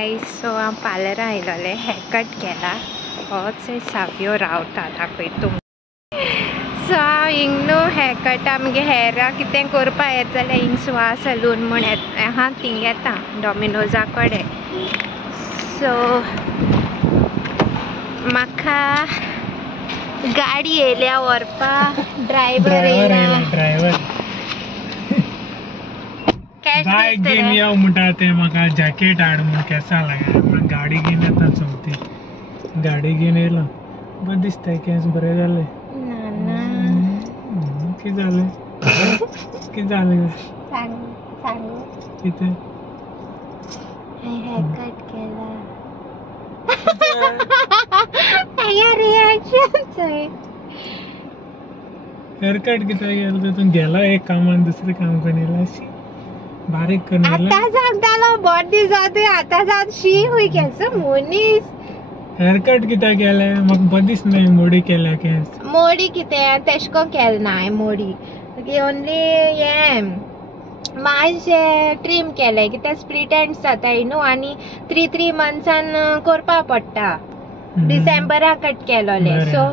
Guys so हांव पार्लरा आयलोलें haircut केला होच सावयो रावता दाखयता सो हांव हिंग न्हू हेअरकटा म्हगे हेअरा कितें करपा येता जाल्यार हिंग सुवा सलून म्हूण हा थिंग येता डॉमिनोजा कडेन सो म्हाका गाडी येयल्या व्हरपा ड्रायव्हर ड्रायव्हर बाय घेवन यो म्हणटा ते म्हाका जॅकेट हाड म्हूण केंसां लागल्या गाडी घेवन येता चवथी गाडी घेवन येयलो बरें दिसता केंस बरें जाले कितें जालें कितें जालें कितें हेअरकट केला रिएक्शन हेअरकट कितें केलें तितून गेलो एक कामान दुसरें काम करून येयला बारीक करून आता सांगतालो बरें दीस जाता आता जावन शी हुई केस मनीस हेअरकट कितें केलें म्हाका बरें दिसना मोडी केल्या केंस मोडी कितें तेशको केलें ना मोडी ओन्ली हे मातशें ट्रीम केलें कितें स्प्लिट एंड्स जाताय न्हू आनी 3 मंथ्सान करपा पडटा डिसेंबरा कट केलोलें सो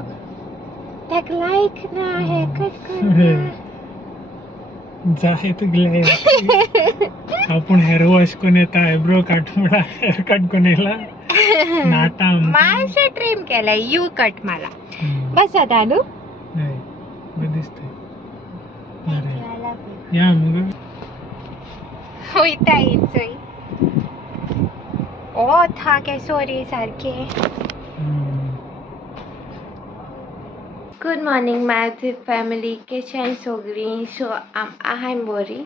तेका लायक ना हेअरकट करपाक जाय तुगेलें आपूण हेअर वॉश करून येता आयब्रो काट म्हणा हेअर कट करून येयला नाटा मातशें ट्रीम केलें यू कट माला बस जाता न्हू बरें दिसता या मुगो वयता चोय ओ था केसो रे सारकें गुड मॉर्निंग माय फॅमिली केशें आहाय सगळीं सो आहाय बरी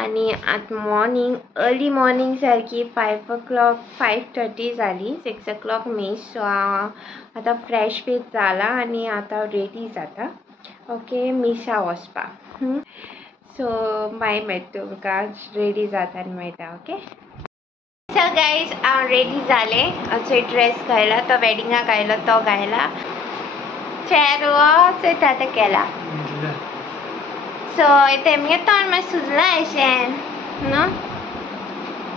आनी आतां मॉर्निंग अर्ली मॉर्निंग सारकी 5 o'clock 5:30 जाली 6 o'clock मिस सो हांव आतां फ्रेश बीच जाला आनी आतां रेडी जाता ओके मिसा वचपाक सो मागीर मेळटा तुमकां रेडी जाता आनी मेळटा ओके सो गायज हांव रेडी जालें असो ड्रेस घायला तो वेडिंगाक आयलो तो घायला चेर वच आतां केला सो तेमगे तोंड मातशें सुजलां अशें न्हू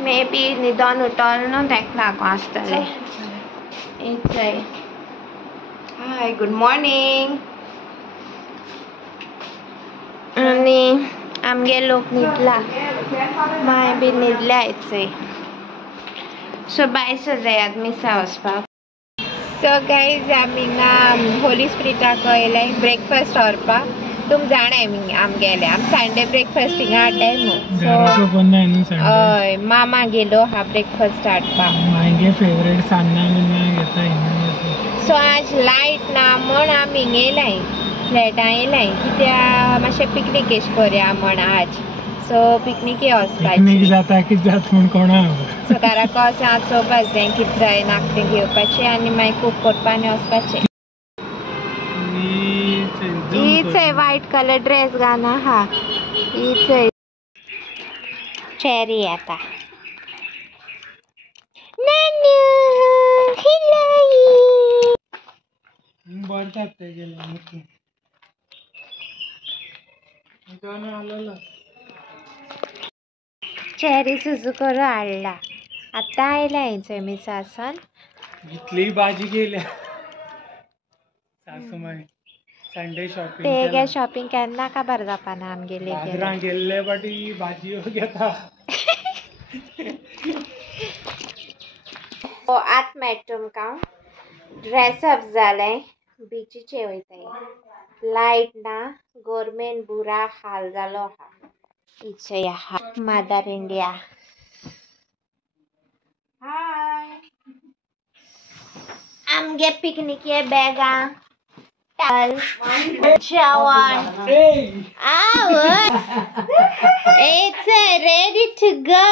मे बी न्हिदोन उठोल न्हू तेका लागून आसतलें चोय हाय गुड मॉर्निंग आनी आमगे लोक न्हिदला माय बी न्हिदल्या चोय सो बाय सजायात मिसा वचपाक सो गाइज आमी होली स्पिरिटाक येयलें ब्रेकफास्ट व्हरपाक तुम जाणाय आमगेले आम संडे ब्रेकफास्ट हिंगा हाडटाय न्हू हय मामा गेलो हा ब्रेकफास्ट हाडपाक म्हागे फेवरेट सान्नां बिन्नां घेता हिंगा सो आज लायट ना म्हण आमी हिंगा येयलाय फ्लॅटां येयलाय कित्याक मातशें पिकनीक एश कोरया म्हण आज सो पिकनिके वचपाची जाता कितें जाता म्हूण कोणा सो घरा कोसा चोवपाक जाय कितें जाय नाका तें घेवपाचें आनी मागीर कूक करपा आनी वचपाचें हीच आहे व्हाईट कलर ड्रेस घालना हा हीच आहे चेरी आता नानू हिलाई बरें जाता गेलें दोन आलेलो चेरी सुजू करून हाडला आतां आयला हेंचो मिसा सन इतली भाजी गेल्या सासू माय संडे शॉपिंग तेगे शॉपिंग केन्ना काबार जावपाना आमगेले बाजारां गेल्ले फाटी भाजयो घेता आत मेळटा तुमकां ड्रेसअप जालें बिचीचे वयताय लायट ना गोरमेंट बुरा हाल जालो हा इचे हा मदर इंडिया हाय आमगे पिकनिके बॅगा टाल जेवण it's ready to go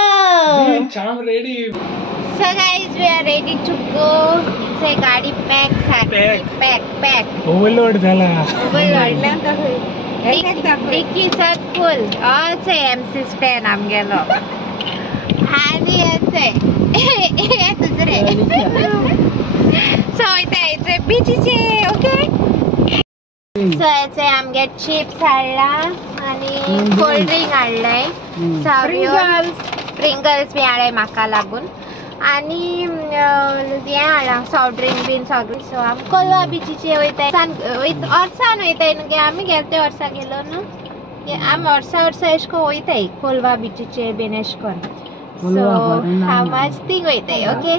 I'm ready so guys we are ready to go it's a गाडी पॅक ओव्हरलोड झाला डिक्की सब फुल ऑलचे एमसी स्टँड आमगेलो आणि याचे दुसरे सो इथे बीचीचे ओके सो याचे आमगे चिप्स हाडला आणि कोल्ड ड्रिंक हाडलाय सावयो प्रिंगल्स बी हाडे म्हाका लागून आणि हें हाडला सॉफ्ट ड्रिंक बीन सगळें. सो आमी कोलवा बिचीचे वयताय. वर्सान वयताय न्हू गे आमी गेले ते वर्सा गेलो न्हू. आमी वर्सा एश को वयताय कोलवा बिचीचे बीन एश कोन. सो हांव माच थिंग वयताय. ओके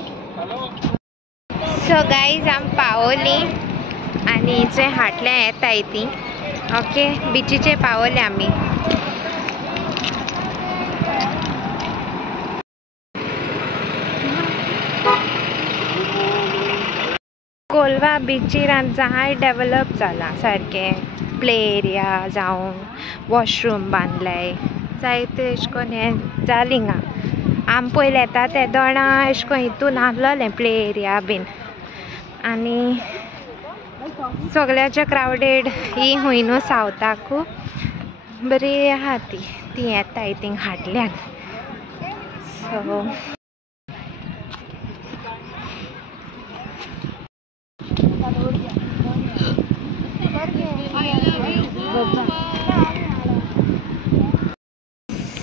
सो गायज आमी पावली आनी जे हाटल्या येताय ती. ओके बिचीचे पावले आमी. कोलवा बिचीर जाय डेवलप जाला सारकें. प्ले एरिया जावं वॉशरूम बांदलाय जायते एश कोन हें जालें हिंगा. आमी पयलीं येता ते दोणा एश कोन हितून आहलोलें प्ले एरिया बीन. आनी सगळ्याचे क्रावडेड ही हुंय न्हू सावथाकू बरी आहा ती येताय थिंग हाटल्यान.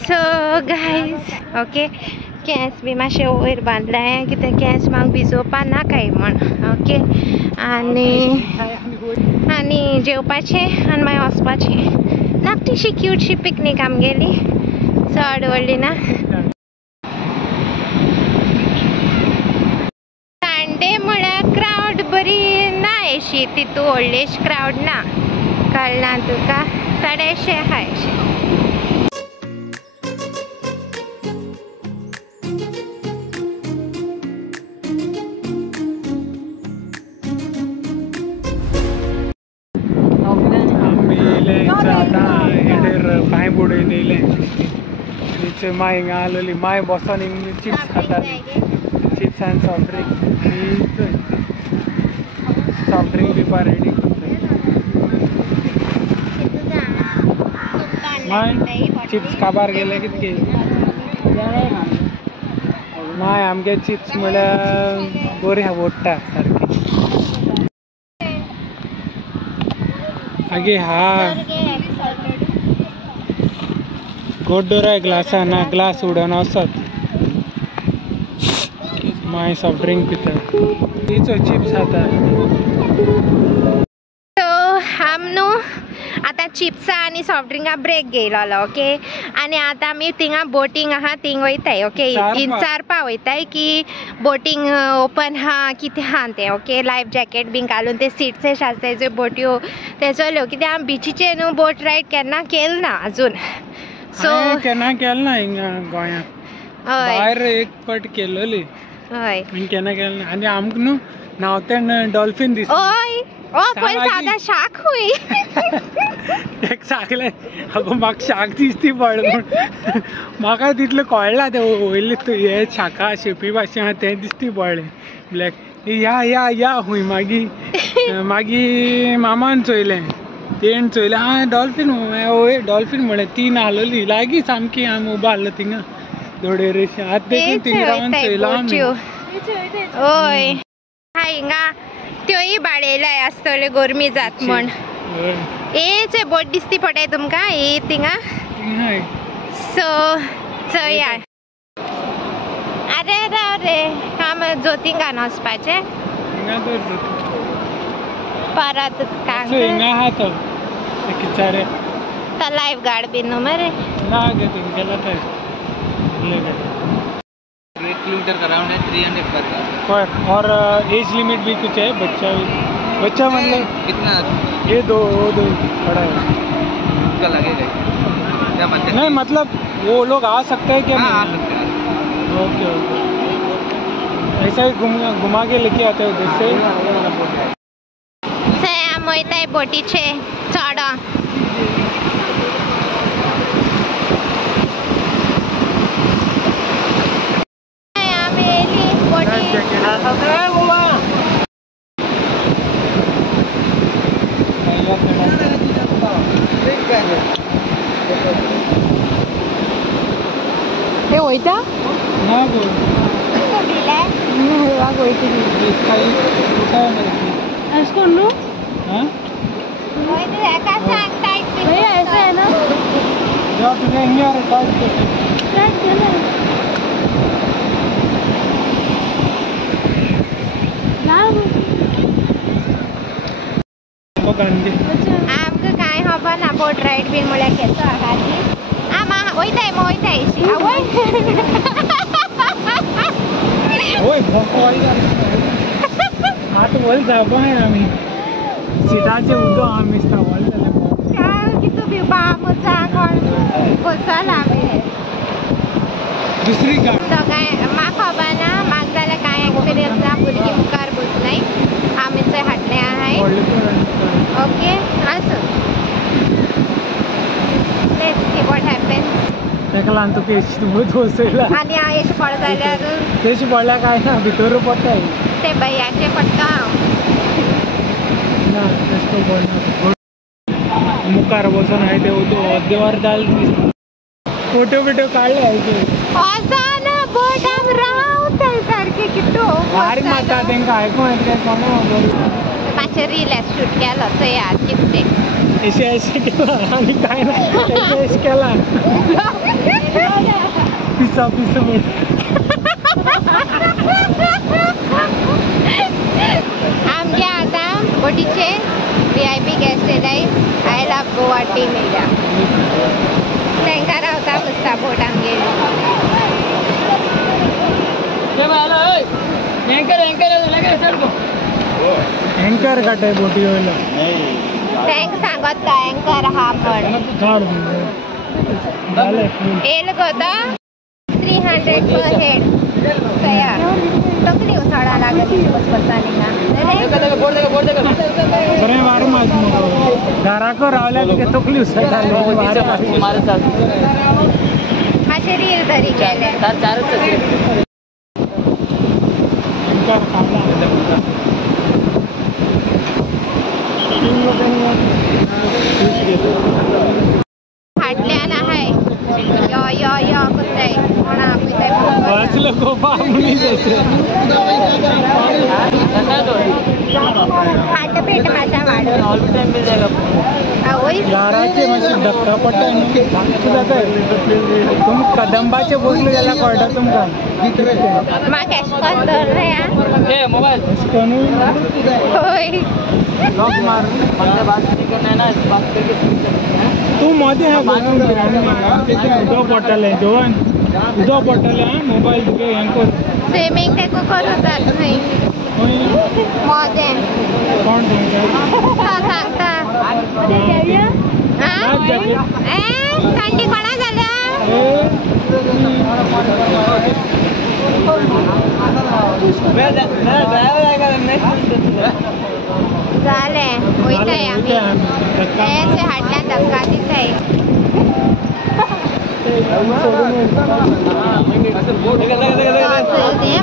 सो गायज ओके केंस बी मातशें वयर बांदलाय कित्याक केंस म्हाका भिजोवपा नाकाय म्हण. ओके आनी जेवपाचें आनी मागीर वचपाचें. धाकटीशी क्यूटशी पिकनीक आमगेली चड व्हडली ना. संडे म्हळ्यार क्रावड बरी ना अशी तितू व्हडलेशी क्रावड ना. कळना तुका थोडेशें आहा अशें. पांय बुडयन येयले माय हिंगा आहलोली. माय बसोन हिंग चिप्स खाताली. चिप्स आनी सॉफ्ट ड्रिंक आनी सॉफ्ट ड्रिंक पिवपा रेडी माय चिप्स खाबार गेले कितके. माय आमगे चिप्स म्हळ्यार बरी आवडटा सारकी. आगे हा गोड्डोराय ग्लासा ना ग्लास उडोन वसत. माय सॉफ्ट ड्रिंक पिता तिचो चिप्स खाता. सो आम न्हू आतां चिप्सा आनी सॉफ्ट ड्रिंका ब्रेक घेयलोलो. ओके आनी आतां आमी थिंगा बोटींग आहा थिंग वयताय. ओके विचारपा वयताय की बोटींग ओपन आहा कितें आहा तें. ओके लायफ जॅकेट बीन घालून ते सीट्स एश आसताय ज्यो बोट्यो ते चल्यो कित्याक आमी बिचीचे न्हू बोट रायड केन्ना केल ना अजून. सो केन्ना केल ना हिंगा गोंयांत. भायर एक फावट केलोली हय केन्ना केल ना. आनी आमकां न्हू न्हांवतेन डॉल्फीन दिसली. ओय ओ पयलीं सादा शाक हुई. तेका सांगलें आगो म्हाका शाक दिसती पड म्हूण. म्हाका तितलें कळना तें वयले हे शाका शेपी भाशेन आहा तें दिसती पडलें ब्लॅक. या हुंय मागीर मामान चोयलें तेण चोयलें आं डॉल्फीन ओय डॉल्फीन म्हळें ती न्हालोली लागीं सामकी आमी उबो आहलो थिंगा दोडेर. आतां देखून थिंगा रावन चोयलो आमी. ओय हिंगा त्योय बाडयलाय आसतल्यो गोरमी जात म्हण. हे बोट दिसती पडटाय तुमकां ही थिंगा. सो चोया. अरे राव रे आम जोतिंगान वचपाचें परत हिंगा आहा तो किचारे तो लायफ गार्ड बीन न्हू मरे ना गे थिंग गेला थंय 8 किलोमीटर का राउंड है 300 पर. और एज लिमिट भी कुछ है. बच्चा मतलब कितना ये दो खड़ा है का लगेगा क्या मतलब? नहीं मतलब वो लोग आ सकते हैं क्या? हाँ, आ सकते हैं. ओके ऐसा ही घुमा के लेके आते हैं उधर से. आम वयताय बोटीचे चढ. हे वयता ना गो कोण न्हू ऐसा है ना आमकां कांय खबर ना बोट रायड बीन म्हळ्यार केसो आगाची वयताय वयताय आवय ओय आतां व्हल जावपाय आमी सिटाचे उदो आमी दिसता व्हल जालें काय कितू बी बामूचा कोण बसला आमी दुसरी गाडी दोगांय म्हाका खबर ना म्हाका जाल्यार कांय एक्सपिरियन्स ना भुरगीं मुखार बसनाय आमी थंय हाडलें आहाय ओके आसूं लेट्स सी व्हॉट हॅपन्स ताका लागून तुका एशी बहुत वसयला आनी हांव एशें पड जाल्यार तेशी पडल्या काय ना भितर पडटाय ते भैयाचें पडटा हांव ना तेशको पडना मुखार बसून हांवें ते देवार जालें दिसता फोटो बिटो काडले हांवें वचना बोट आम रावताय सारकें कितू भारी मारता तांकां आयकूं येता काय कोणा खबर मातशें रिलॅक्स शूट केलो चोय आज कितें अशें अशें केला आनी काय ना अशें केला पिसा पिसा आमगे आतां बोटीचे VIP गेस्ट येताय I love Goa team India तांकां रावता बसता बोट आमगेली एंकर काटाय बोटी वयलो तांकां सांगत का एंकर आहा म्हण जालें येल गो तो 300 पर हेड तयार तकली उसळा लागली बस बसानी ना बरें वारें मात मगो घराको रावल्या तुगे तकली उसळटा मातशें रील धरी केले एंकर काडला हाडल्यान आहाय यो यो यो कोत्ताय कोणा आपयताय वाचलं गो मनीस हाट पेट माझा वाडून आवय याराचे मातशें धक्का पडटा न्हू जाता तुम कदंबाचे बसले जाल्यार कळटा तुमकां म्हाका एश कोन्न धरले आं होय लॉक मार तू मदें हा बसून बिर्याणी उदो पडटलें जेवण उदो पडटलें आं मोबायल तुगे हें कर स्विमींग तेका करूं जात न्हय मोदें कोण तुमकां सांगता थंडी कोणा जाल्या जालें वयताय आमी तेचे हाडल्यान धक्का दिताय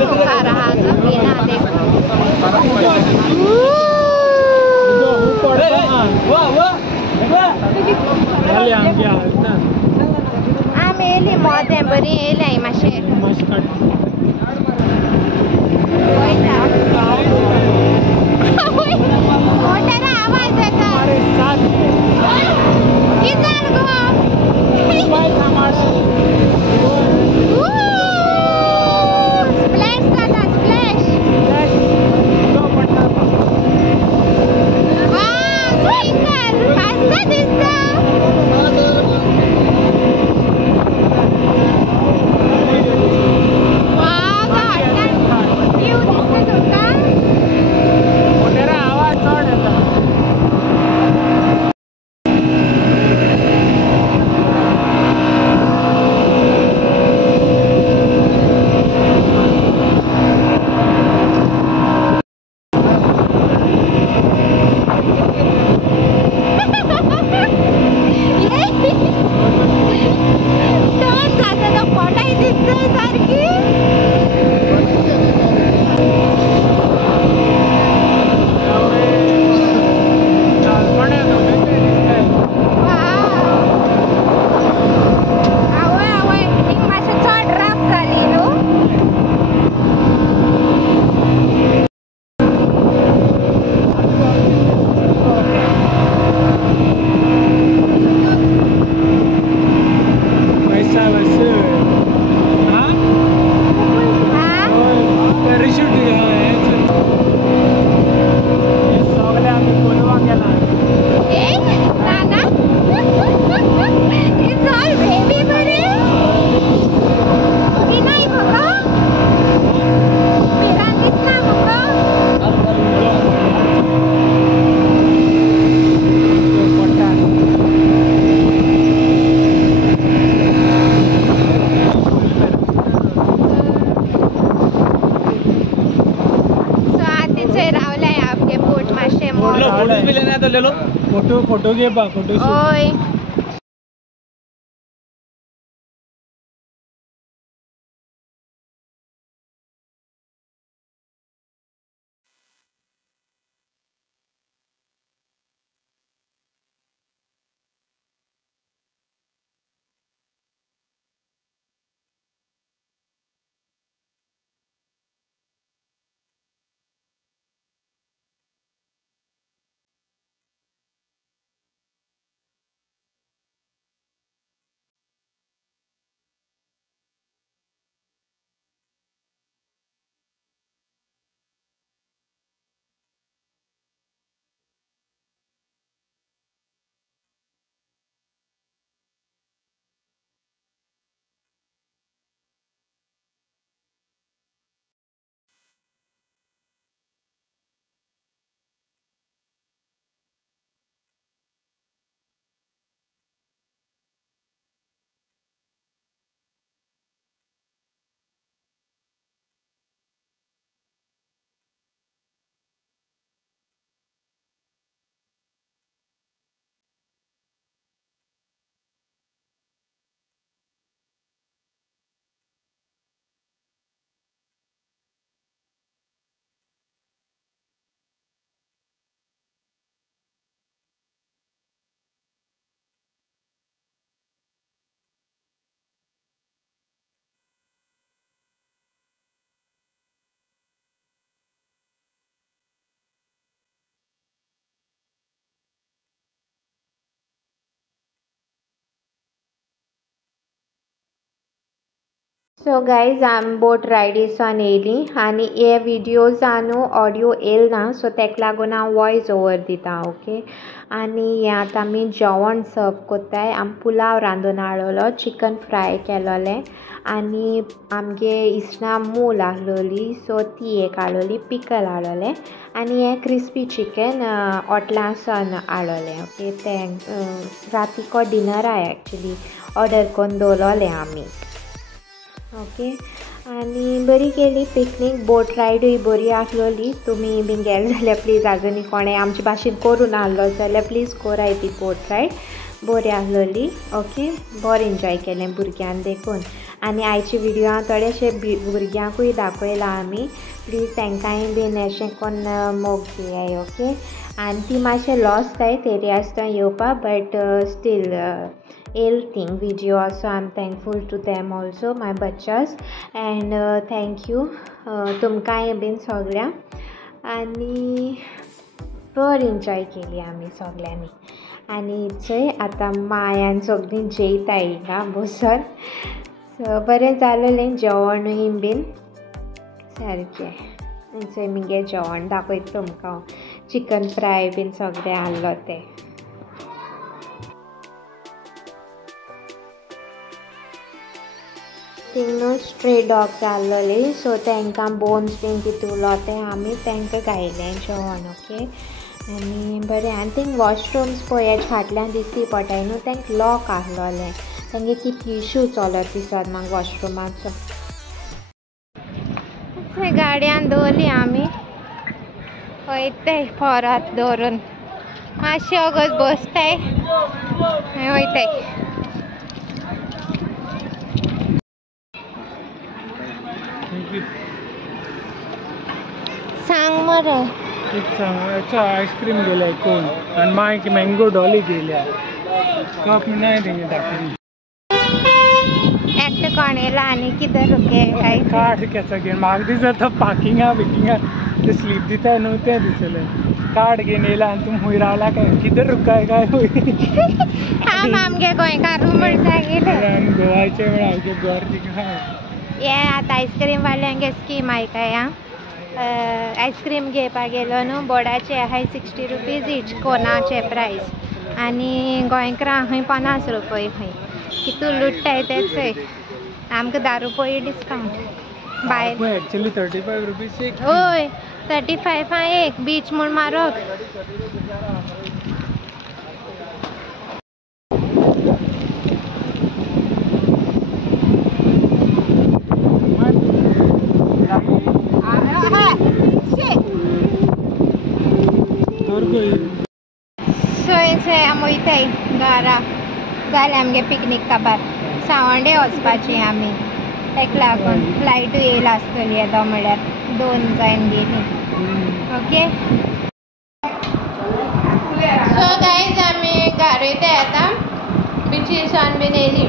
मुखार आहा जमीना आमी येयली मोदें बरी येयल्याय मातशें वयता मोटार आवाज येता कितें गो स्प्लॅश जाता स्प्लॅश वा स्प्रिंकल मस्त दिसता ले लो. फोटो घे बा फोटो ओय सो गायज बोट रायडीसान येयली आनी हे विडियोजां न्हू ऑडियो येल ना सो तेका लागून हांव वॉयस ओवर दिता ओके. आनी हे आतां आमी जेवण सर्व कोत्ताय. आमी पुलाव रांदून हाडलोलो, चिकन फ्राय केलोलें आनी आमगे इस्नां मूल आहलोली सो ती एक हाडलोली, पिकल हाडलोलें आनी हें क्रिस्पी चिकन हॉटलांसान हाडलोलें ओके. तें रातीको डिनर आय एक्चुली ऑर्डर करून दवरलोलें आमी ओके. आनी बरी केली पिकनीक. बोट रायडूय बरी आसलोली. तुमी बीन गेले जाल्यार प्लीज आजुनी कोणें आमचे भाशेन करून आहलो जाल्यार प्लीज कोराय ती बोट रायड. बरी आसलोली ओके. बरें एन्जॉय केलें भुरग्यांक देखून. आनी आयच्या विडियोआं थोडेशे भुरग्यांकूय दाखयलां आमी. प्लीज तांकांय बीन अशें कोन्न मोग दियाय ओके. आनी ती मातशें लॉस्ट जाय तेरी आसता येवपा but still thing video also I'm thankful to them also my bachas and thank you तुमकांय बीन सगळ्या. आनी बरी एन्जॉय केली आमी सगळ्यांनी. आनी चोय आतां मायान सगळीं जेयताय हिंगा बसून सो बरें जालोलें जेवणूय बीन सारकें. चोय मुगे जेवण दाखयता तुमकां. चिकन फ्राय बीन सगळें आहलो तें. थिंग न्हू स्ट्रे डॉग्स आहलोली सो तांकां बोन्स बीन कितूलो ते आमी तांकां घायलें जेवण ओके. आनी बरें. आनी थिंग वॉशरूम्स पळय हेजे फाटल्यान दिसती पडटाय न्हू तांकां लॉक आहलोलें. तांगे कितली इशू चलत दिसत म्हाका वॉशरुमाचो. गाडयान दवरली आमी वयताय पोरात दवरून मातशें अगोच बसताय वयताय. सांग मरे. अच्छा आइसक्रीम गेल्या कोण आणि मायक मँगो डॉली गेल्या कप नाही देंगे दाखवली एकटे कोण येला आनी कितें रुके काय काठ केसा घेवन म्हाका दिसता पार्किंगा बिकिंगा ते स्लीप दिता न्हू तें दिसलें. कार्ड घेवन येयला आनी तुमी खूंय रावला काय कितें रुकाय काय आमगे गोंयकार म्हण सांगिल्लें गोवाचे म्हण आमगे गोर तिका हे आतां आयस्क्रीम वाल्यांगे स्कीम आयकाय आं. आयस्क्रीम घेवपाक गेलो न्हू बोर्डाचे आहाय 60 रुपीज ईच कोनाचे प्रायस आनी गोंयकारां खंय 50 रुपया खंय कितू लुट्टाय तेच आमकां 10 रुपया डिस्कावंट भायर एक्चुअली 35 रुपीज एक. हय 35 एक बीच म्हूण मारग. 12 जाले आमगे पिकनीक काबार सावंडे वचपाची आमी तेका लागून फ्लायटू येयला आसतली येदो म्हळ्यार 2 जायन गेली ओके सो गायज आमी घरा येता आतां बिचीसान बीन येयली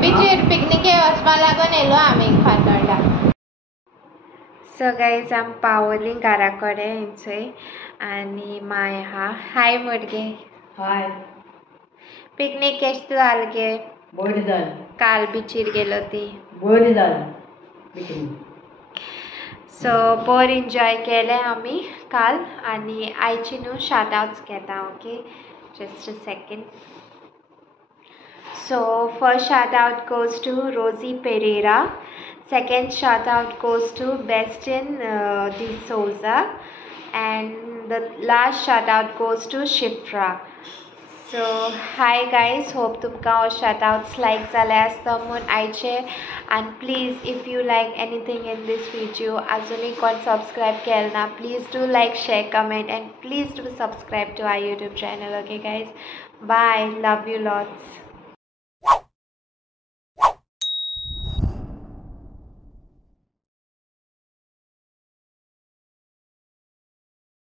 बिचीर पिकनिके वचपा लागून येयलो आमी फातोर्डा सो गायज आमी पावली घरा कडेन थंय आनी माय आहा हाय मुर्गे हाय पिकनीक केश जाल गे बरी जाली काल बिचीर गेलो ती बरी जाली सो बोर एन्जॉय केले आमी काल आनी आयची न्हू शाउट आउट्स घेता okay just a second so first shout out goes to Rosie Pereira second shout out goes to Bestin D'Souza and the last shout out goes to Shifra. So hi guys, hope तुमकां हो shout outs like जाले आसता म्हूण आयचे and please if you like anything in this video अजुनी कोण subscribe केलना please do like, share, comment and please do subscribe to our YouTube channel. Okay guys, bye, love you lots.